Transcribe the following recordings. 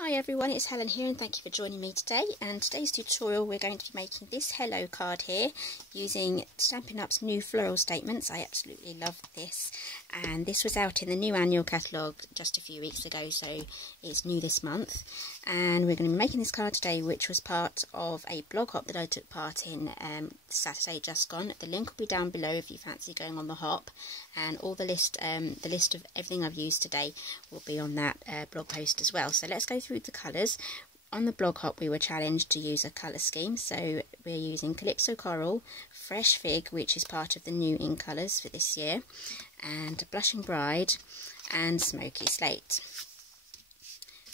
Hi everyone, it's Helen here and thank you for joining me today. And today's tutorial we're going to be making this hello card here using Stampin' Up's new floral statements. I absolutely love this, and this was out in the new annual catalogue just a few weeks ago, so it's new this month. And we're going to be making this card today, which was part of a blog hop that I took part in Saturday just gone. The link will be down below if you fancy going on the hop, and all the list of everything I've used today will be on that blog post as well. So let's go through the colours. On the blog hop we were challenged to use a colour scheme, so we're using Calypso Coral, Fresh Fig, which is part of the new in colours for this year, and Blushing Bride and Smoky Slate.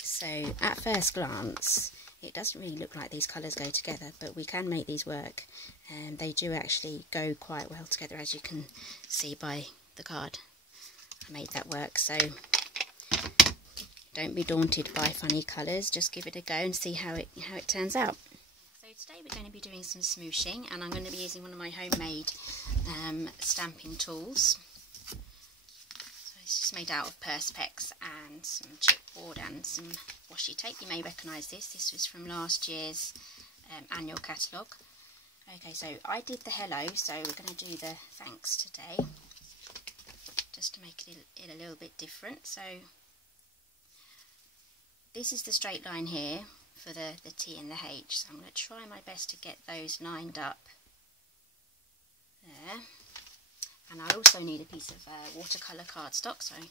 So at first glance it doesn't really look like these colours go together, but we can make these work, and they do actually go quite well together, as you can see by the card. I made that work, so don't be daunted by funny colours, just give it a go and see how it turns out. So today we're going to be doing some smooshing, and I'm going to be using one of my homemade stamping tools. So it's just made out of Perspex and some chipboard and some washi tape. You may recognise this. This was from last year's annual catalogue. Okay, so I did the hello, so we're going to do the thanks today, just to make it a little bit different. So this is the straight line here for the T and the H, so I'm going to try my best to get those lined up there. And I also need a piece of watercolour cardstock, so I'll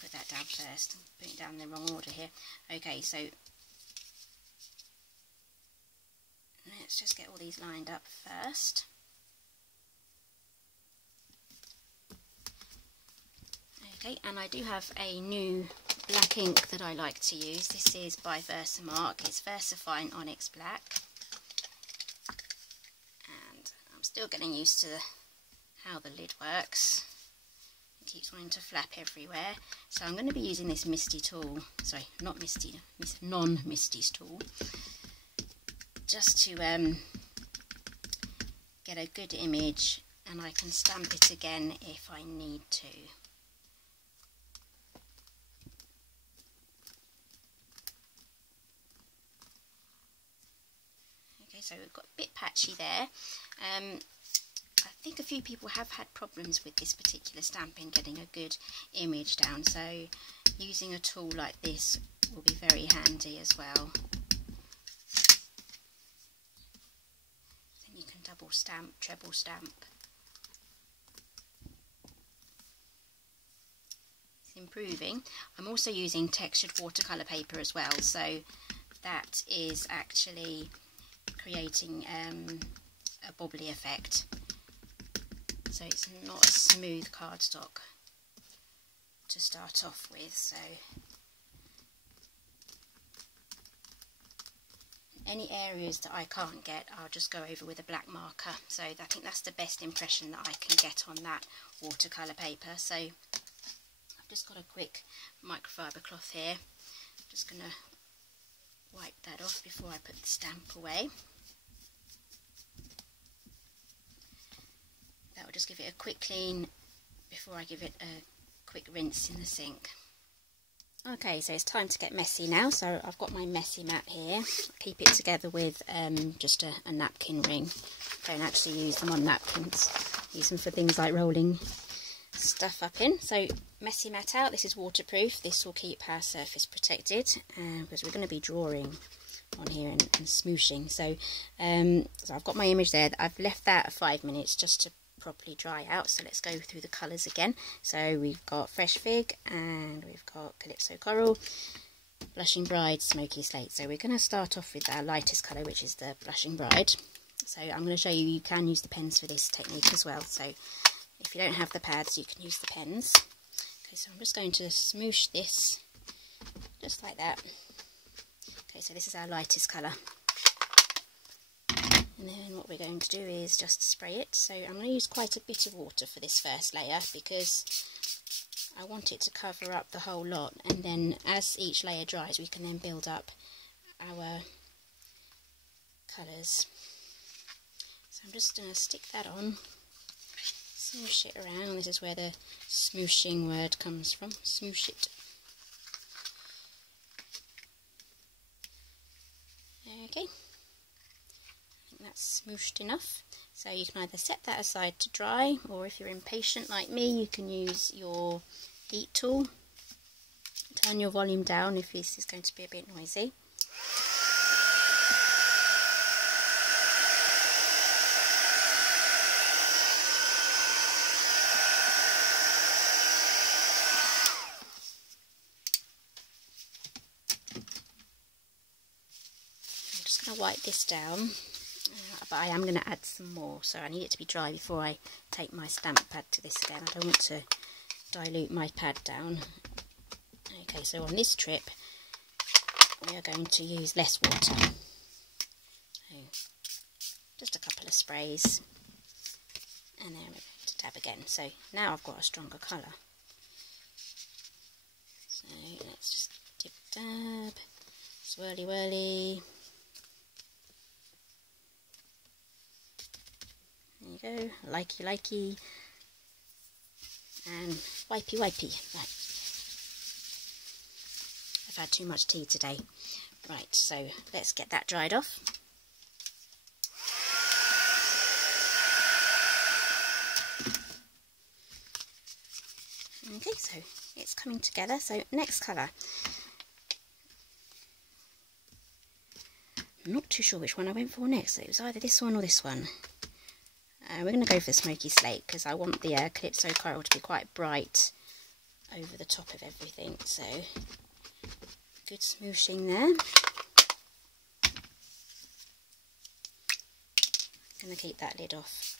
put that down first. I'm putting it down in the wrong order here. Okay, so let's just get all these lined up first. Okay, and I do have a new black ink that I like to use. This is by Versamark. It's Versafine Onyx Black, and I'm still getting used to how the lid works. It keeps wanting to flap everywhere, so I'm going to be using this misty tool, sorry, not misty, non-misty's tool, just to get a good image, and I can stamp it again if I need to. So we've got a bit patchy there. I think a few people have had problems with this particular stamping getting a good image down, so using a tool like this will be very handy as well. Then you can double stamp, treble stamp. It's improving. I'm also using textured watercolour paper as well, so that is actually creating a bobbly effect, so it's not a smooth cardstock to start off with. So any areas that I can't get, I'll just go over with a black marker. So I think that's the best impression that I can get on that watercolour paper. So I've just got a quick microfiber cloth here. I'm just going to wipe that off before I put the stamp away. That will just give it a quick clean before I give it a quick rinse in the sink. Okay, so it's time to get messy now. So I've got my messy mat here. Keep it together with just a napkin ring. Don't actually use them on napkins. Use them for things like rolling stuff up in. So messy mat out. This is waterproof. This will keep our surface protected because we're going to be drawing on here and smooshing. So I've got my image there. I've left that 5 minutes just to properly dry out. So let's go through the colours again. So we've got Fresh Fig and we've got Calypso Coral, Blushing Bride, Smoky Slate. So we're going to start off with our lightest colour, which is the Blushing Bride. So I'm going to show you, you can use the pens for this technique as well. So if you don't have the pads, you can use the pens. Okay, so I'm just going to smoosh this just like that. Okay, so this is our lightest colour. And then what we're going to do is just spray it. So I'm going to use quite a bit of water for this first layer because I want it to cover up the whole lot. And then as each layer dries, we can then build up our colours. So I'm just going to stick that on. Smoosh it around. This is where the smooshing word comes from. Smoosh it. Okay, I think that's smooshed enough. So you can either set that aside to dry, or if you're impatient like me, you can use your heat tool. Turn your volume down if this is going to be a bit noisy. I'm just going to wipe this down, but I am going to add some more, so I need it to be dry before I take my stamp pad to this again. I don't want to dilute my pad down. Okay, so on this trip we are going to use less water. So just a couple of sprays, and then we're going to dab again. So now I've got a stronger colour. So let's just dip, dab, swirly whirly. There you go, likey likey, and wipey wipey. Right. I've had too much tea today. Right, so let's get that dried off. Okay, so it's coming together. So next colour. I'm not too sure which one I went for next. It was either this one or this one. We're going to go for Smoky Slate because I want the Calypso Coral to be quite bright over the top of everything. So good smooshing there. I'm going to keep that lid off.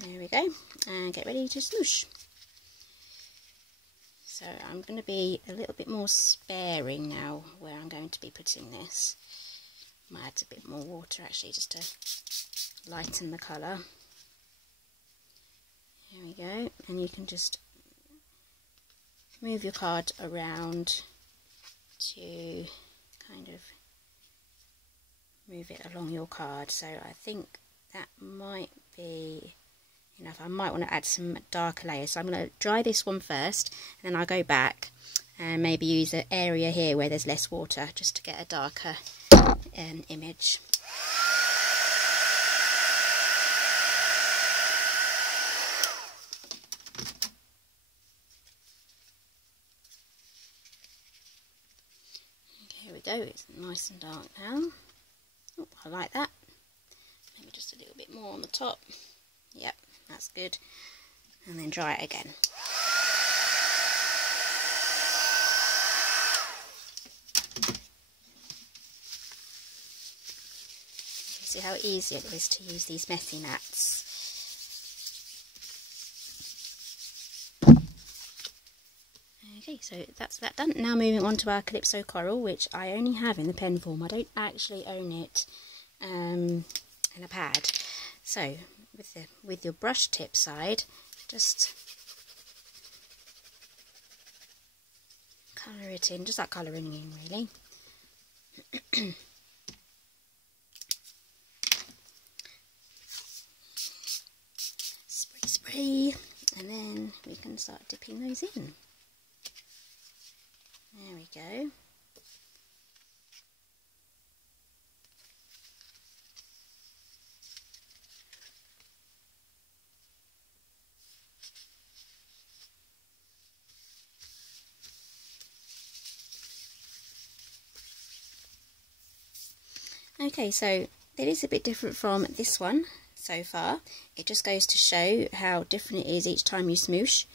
There we go, and get ready to smoosh. So I'm going to be a little bit more sparing now where I'm going to be putting this. Might add a bit more water actually just to lighten the colour. Here we go, and you can just move your card around to kind of move it along your card. So I think that might be enough. I might want to add some darker layers. So I'm going to dry this one first, and then I'll go back and maybe use an area here where there's less water just to get a darker image. Here we go, it's nice and dark now. Oh, I like that. Maybe just a little bit more on the top. Yep, that's good. And then dry it again. See how easy it is to use these messy mats. Okay, so that's that done. Now moving on to our Calypso Coral, which I only have in the pen form. I don't actually own it in a pad. So with your brush tip side, just colour it in, just like colouring in really. Spray, and then we can start dipping those in. There we go. Okay, so it is a bit different from this one so far. It just goes to show how different it is each time you smoosh.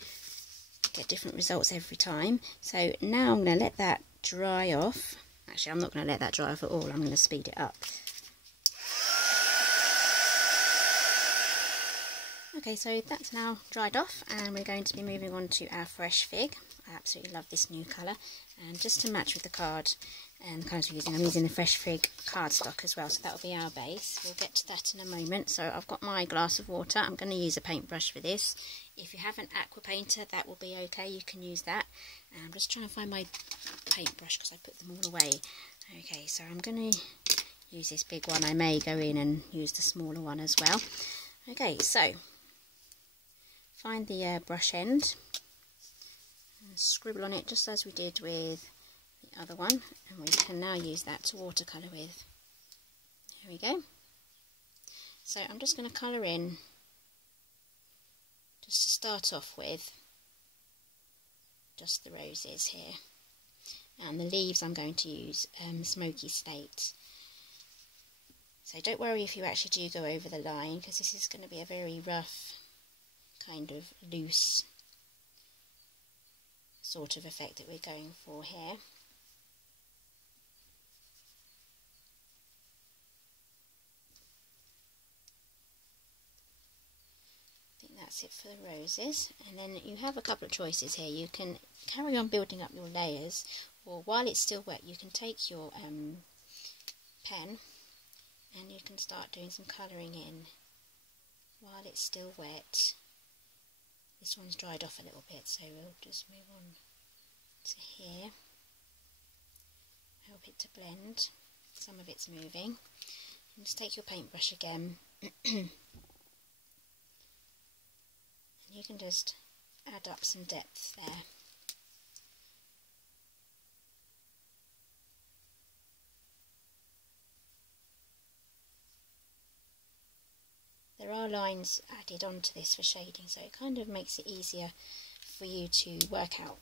Get different results every time. So now I'm going to let that dry off. Actually, I'm not going to let that dry off at all. I'm going to speed it up. Okay, so that's now dried off, and we're going to be moving on to our fresh fig. I absolutely love this new colour, and just to match with the card and the colours we're using, I'm using the fresh fig cardstock as well, so that will be our base. We'll get to that in a moment. So I've got my glass of water. I'm going to use a paintbrush for this. If you have an aqua painter, that will be okay, you can use that. And I'm just trying to find my paintbrush because I put them all away. Okay, so I'm going to use this big one. I may go in and use the smaller one as well. Okay, so find the brush end and scribble on it just as we did with the other one, and we can now use that to watercolour with. Here we go. So I'm just going to colour in, just to start off with, just the roses here. And the leaves I'm going to use smoky slate. So don't worry if you actually do go over the line, because this is going to be a very rough, kind of loose sort of effect that we're going for here. I think that's it for the roses. And then you have a couple of choices here. You can carry on building up your layers, or while it's still wet you can take your pen and you can start doing some colouring in while it's still wet. This one's dried off a little bit, so we'll just move on to here. Help it to blend. Some of it's moving. And just take your paintbrush again and you can just add up some depth there. There are lines added onto this for shading, so it kind of makes it easier for you to work out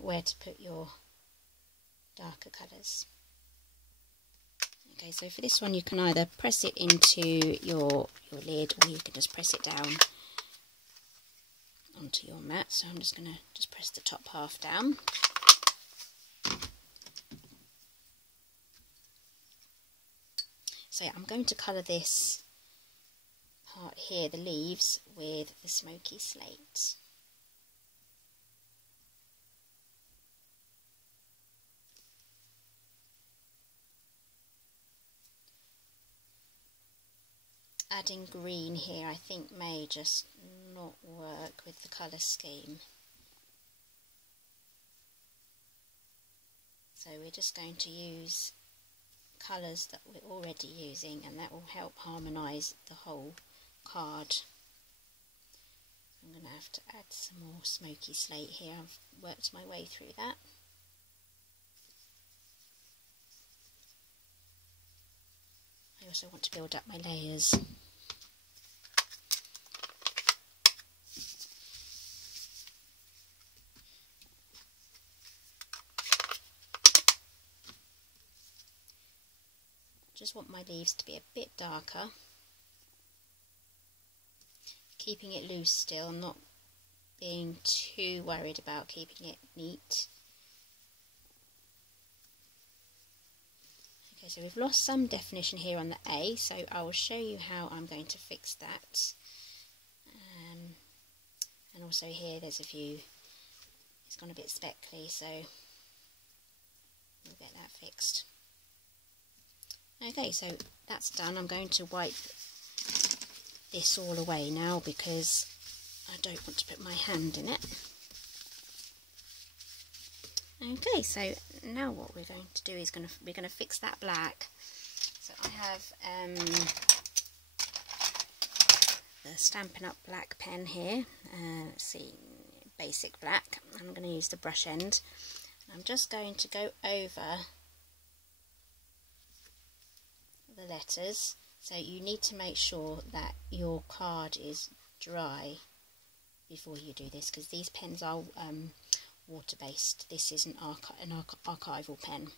where to put your darker colours. Okay, so for this one you can either press it into your lid, or you can just press it down onto your mat. So I'm just going to just press the top half down. So I'm going to colour this part here, the leaves, with the smoky slate. Adding green here I think may just not work with the colour scheme. So we're just going to use colours that we're already using, and that will help harmonise the whole card. I'm going to have to add some more smoky slate here. I've worked my way through that. I also want to build up my layers. Just want my leaves to be a bit darker, keeping it loose still, not being too worried about keeping it neat. Okay, so we've lost some definition here on the A, so I will show you how I'm going to fix that. And also here there's a few, it's gone a bit speckly, so we'll get that fixed. Okay, so that's done. I'm going to wipe this all away now because I don't want to put my hand in it. Okay, so now what we're going to do is we're going to fix that black. So I have the Stampin'Up black pen here. Let's see, basic black. I'm going to use the brush end. I'm just going to go over the letters, so you need to make sure that your card is dry before you do this, because these pens are water based. This is an archival pen.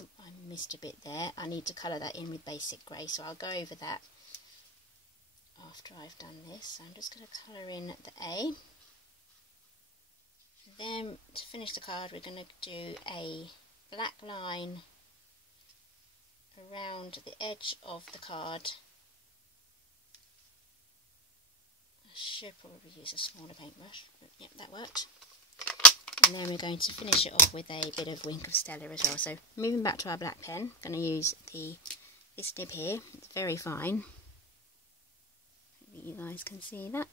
Ooh, I missed a bit there. I need to colour that in with basic grey, so I'll go over that after I've done this. So I'm just going to colour in the A. Then to finish the card we're going to do a black line around the edge of the card. I should probably use a smaller paintbrush, but yep, that worked. And then we're going to finish it off with a bit of Wink of Stella as well. So moving back to our black pen, I'm going to use this nib here. It's very fine. Maybe you guys can see that.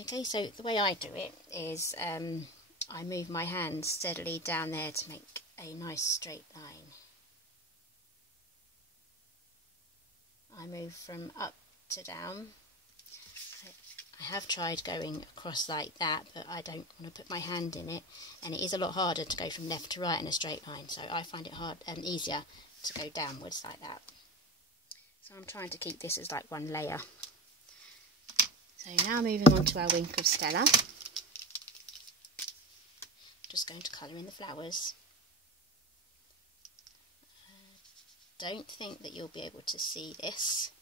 Okay, so the way I do it is I move my hand steadily down there to make a nice straight line. I move from up to down. I have tried going across like that, but I don't want to put my hand in it, and it is a lot harder to go from left to right in a straight line, so I find it hard and easier to go downwards like that. So I'm trying to keep this as like one layer. So now moving on to our wink of Stella. Just going to colour in the flowers. Don't think that you'll be able to see this,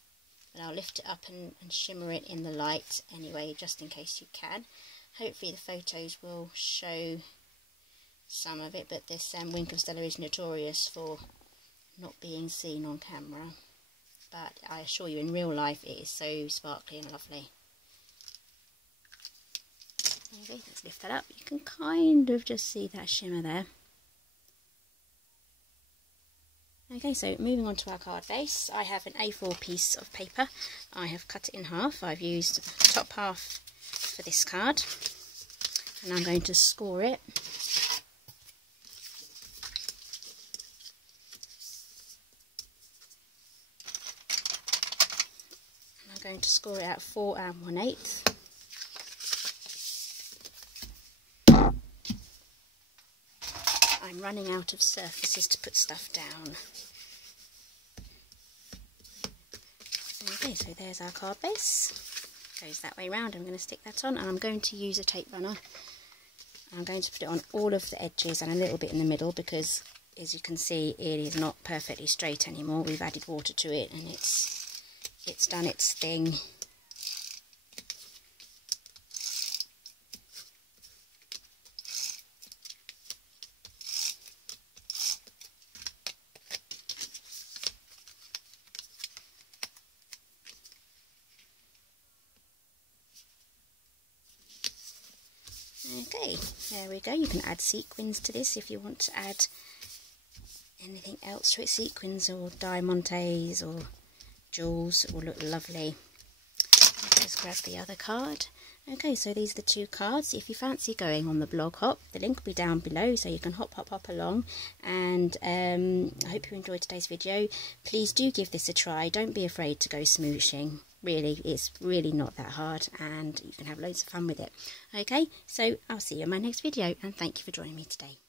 but I'll lift it up and shimmer it in the light anyway, just in case you can. Hopefully the photos will show some of it, but this wink of Stella is notorious for not being seen on camera, but I assure you in real life it is so sparkly and lovely. Okay, let's lift that up. You can kind of just see that shimmer there. Okay, so moving on to our card base, I have an A4 piece of paper. I have cut it in half. I've used the top half for this card, and I'm going to score it. And I'm going to score it at 4 1/8. I'm running out of surfaces to put stuff down. Okay, so there's our card base. Goes that way round. I'm going to stick that on, and I'm going to use a tape runner. I'm going to put it on all of the edges and a little bit in the middle, because as you can see it is not perfectly straight anymore. We've added water to it and it's done its thing. Okay, there we go. You can add sequins to this if you want to add anything else to it, sequins or diamantes or jewels. It will look lovely. I'll just grab the other card. Okay, so these are the two cards. If you fancy going on the blog hop, the link will be down below, so you can hop along. And I hope you enjoyed today's video. Please do give this a try. Don't be afraid to go smooshing. Really, it's really not that hard, and you can have loads of fun with it. Okay, so I'll see you in my next video, and thank you for joining me today.